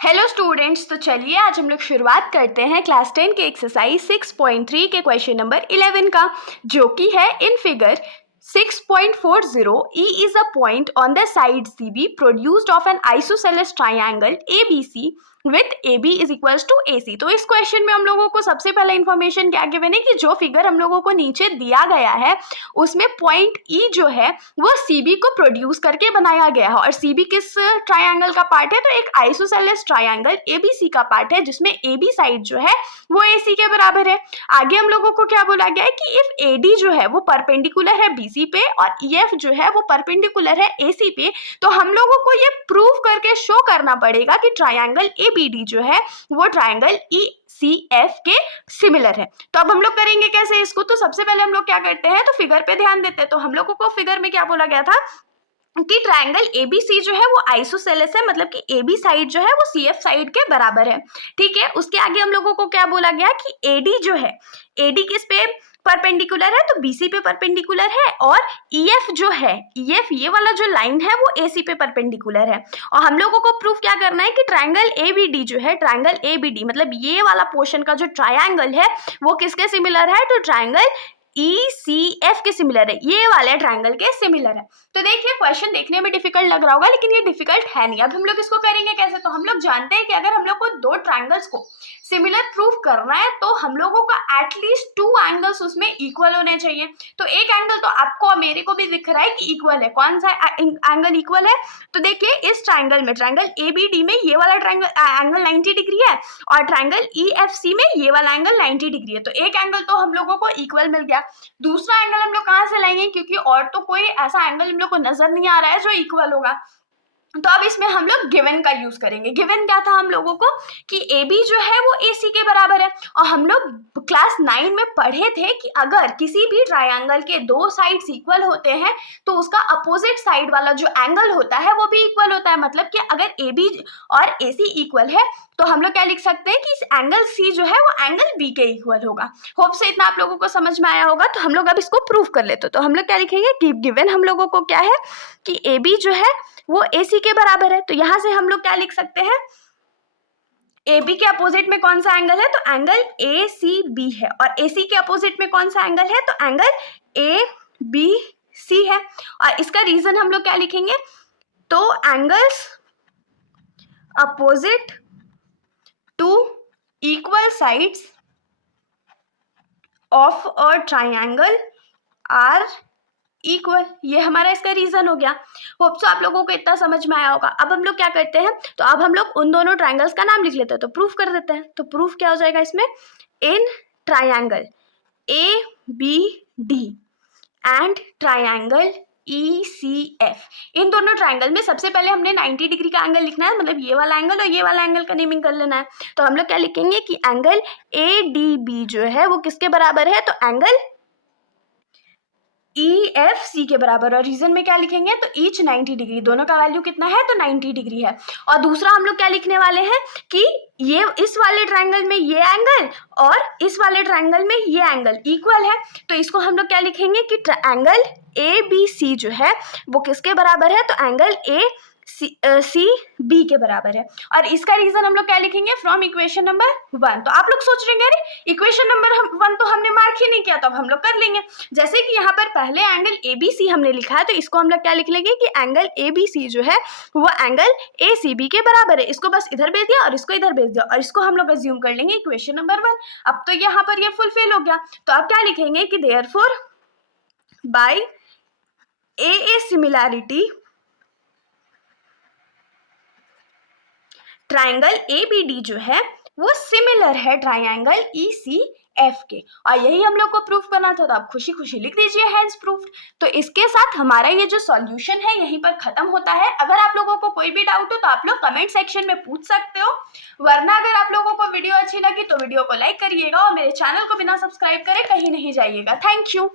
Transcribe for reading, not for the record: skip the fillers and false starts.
Hello students, तो चलिए आज हम लोग शुरुआत करते हैं क्लास 10 के एक्सरसाइज 6.3 के क्वेश्चन नंबर 11 का, जो कि है in figure 6.40 E is a point on the side CB produced of an isosceles triangle ABC with AB is equals to AC। तो इस क्वेश्चन में हम लोगों को सबसे पहले इंफॉर्मेशन क्या गिवन है कि जो फिगर हम लोगों को नीचे दिया गया है उसमें पॉइंट E जो है वो CB को प्रोड्यूस करके बनाया गया है, और CB किस ट्राइंगल का पार्ट है? तो एक आइसोसेलेस ट्राइंगल ABC का पार्ट है, जिसमें AB साइड जो है वो AC के बराबर है। आगे हम लोगों को क्या बोला गया है कि इफ AD जो है वो परपेंडिकुलर है BC पे और EF जो है वो परपेंडिकुलर है AC पे, तो हम लोगों को ये प्रूव करके शो करना पड़ेगा कि ट्राइंगल ABD जो है वो ट्राइंगल ECF के सिमिलर है। तो अब हम लोग करेंगे कैसे इसको? तो सबसे पहले हम लोग क्या करते हैं, तो फिगर पे ध्यान देते हैं। तो हम लोगों को फिगर में क्या बोला गया था कि ट्राइंगल ABC जो है वो आइसोसेलेस है, मतलब कि AB साइड जो है वो CF साइड के बराबर है। ठीक है, उसके आगे हम लोगों को क्या बोला गया कि AD जो है, AD किस पे परपेंडिकुलर है? तो BC पे परपेंडिकुलर है, और EF जो है, EF ये वाला जो लाइन है वो AC पे परपेंडिकुलर है। और हम लोगों को प्रूफ क्या करना है कि ट्राइंगल ABD जो है, ट्राइंगल ABD मतलब ये वाला पोर्शन का जो ट्राइंगल है वो किसके सिमिलर है? तो ट्राइंगल ECF के सिमिलर है, ये वाले ट्राइंगल के सिमिलर है। तो देखिए क्वेश्चन देखने में डिफिकल्ट लग रहा होगा, लेकिन ये डिफिकल्ट है नहीं। अब हम लोग इसको करेंगे कैसे? तो हम लोग जानते हैं कि अगर हम लोग को दो ट्राइंगल्स को सिमिलर प्रूफ करना है तो हम लोगों का एटलीस्ट 2 एंगल्स उसमें इक्वल होने चाहिए। तो एक एंगल तो आपको और मेरे को भी दिख रहा है कि इक्वल है। कौन सा एंगल इक्वल है? तो देखिए इस ट्राइंगल में, ट्राइंगल ABD में ये वाला ट्राइंगल एंगल 90 डिग्री है, और ट्राइंगल EFC में ये वाला एंगल 90 डिग्री है। तो एक एंगल तो हम लोगों को इक्वल मिल गया। दूसरा एंगल हम लोग कहाँ से लाएंगे? क्योंकि और तो कोई ऐसा एंगल हम लोग को नजर नहीं आ रहा है जो इक्वल होगा। तो अब इसमें हम लोग गिवन का यूज करेंगे। गिवन क्या था हम लोगों को कि AB जो है वो AC के बराबर है, और हम लोग क्लास 9 में पढ़े थे कि अगर किसी भी ट्राइंगल के दो साइड्स इक्वल होते हैं तो उसका अपोजिट साइड वाला जो एंगल होता है वो भी इक्वल होता है। मतलब कि अगर AB और AC इक्वल है तो हम लोग क्या लिख सकते हैं कि इस एंगल C जो है वो एंगल B के इक्वल होगा। होप से इतना आप लोगों को समझ में आया होगा। तो हम लोग अब इसको प्रूव कर लेते। तो हम लोग क्या लिखेंगे कि गिवन हम लोगों को क्या है कि AB जो है वो AC के बराबर है। तो यहां से हम लोग क्या लिख सकते हैं? AB के अपोजिट में कौन सा एंगल है? तो एंगल ACB है, और AC के अपोजिट में कौन सा एंगल है? तो एंगल ABC है। और इसका रीजन हम लोग क्या लिखेंगे? तो angles opposite to equal sides of a triangle are equal, ये हमारा इसका रीजन हो गया। होप सो आप लोगों को इतना समझ में आया होगा। अब हम लोग क्या करते हैं, तो अब हम लोग उन दोनों ट्राइंगल्स का नाम लिख लेते हैं, तो प्रूफ कर देते हैं। तो प्रूफ क्या हो जाएगा इसमें? In triangle ABD and triangle ECF, इन दोनों ट्राइंगल में सबसे पहले हमने 90 डिग्री का एंगल लिखना है, मतलब ये वाला एंगल और ये वाला एंगल का नेमिंग कर लेना है। तो हम लोग क्या लिखेंगे कि एंगल ADB जो है वो किसके बराबर है? तो एंगल EFC के बराबर। और रीजन में क्या लिखेंगे? तो ईच 90 डिग्री, दोनों का वैल्यू कितना है? तो 90 डिग्री है। और दूसरा हम लोग क्या लिखने वाले हैं कि ये इस वाले ट्राइंगल में ये एंगल और इस वाले ट्राइंगल में ये एंगल इक्वल है। तो इसको हम लोग क्या लिखेंगे कि एंगल ABC जो है वो किसके बराबर है? तो एंगल ACB के बराबर है। और इसका रीजन हम लोग क्या लिखेंगे? From equation number 1। तो आप लोग सोच रहे हैं अरे इक्वेशन नंबर 1 तो हमने मार्क ही नहीं किया, तो अब हम लोग कर लेंगे। जैसे कि यहाँ पर पहले एंगल ABC हमने लिखा है, तो इसको हम लोग क्या लिख लेंगे कि एंगल ABC जो है वो एंगल ACB के बराबर है। इसको बस इधर भेज दिया और इसको इधर भेज दिया, और इसको हम लोग अज्यूम कर लेंगे इक्वेशन नंबर 1। अब तो यहाँ पर ये फुलफिल हो गया। तो अब क्या लिखेंगे कि therefore by AA similarity triangle ABD जो है वो सिमिलर है ट्राइंगल ECF के। और यही हम लोग को प्रूफ करना था। तो आप खुशी खुशी लिख दीजिए हैंस प्रूफ। तो इसके साथ हमारा ये जो सॉल्यूशन है यहीं पर खत्म होता है। अगर आप लोगों को कोई भी डाउट हो तो आप लोग कमेंट सेक्शन में पूछ सकते हो, वरना अगर आप लोगों को वीडियो अच्छी लगी तो वीडियो को लाइक करिएगा, और मेरे चैनल को बिना सब्सक्राइब करे कहीं नहीं जाइएगा। Thank you.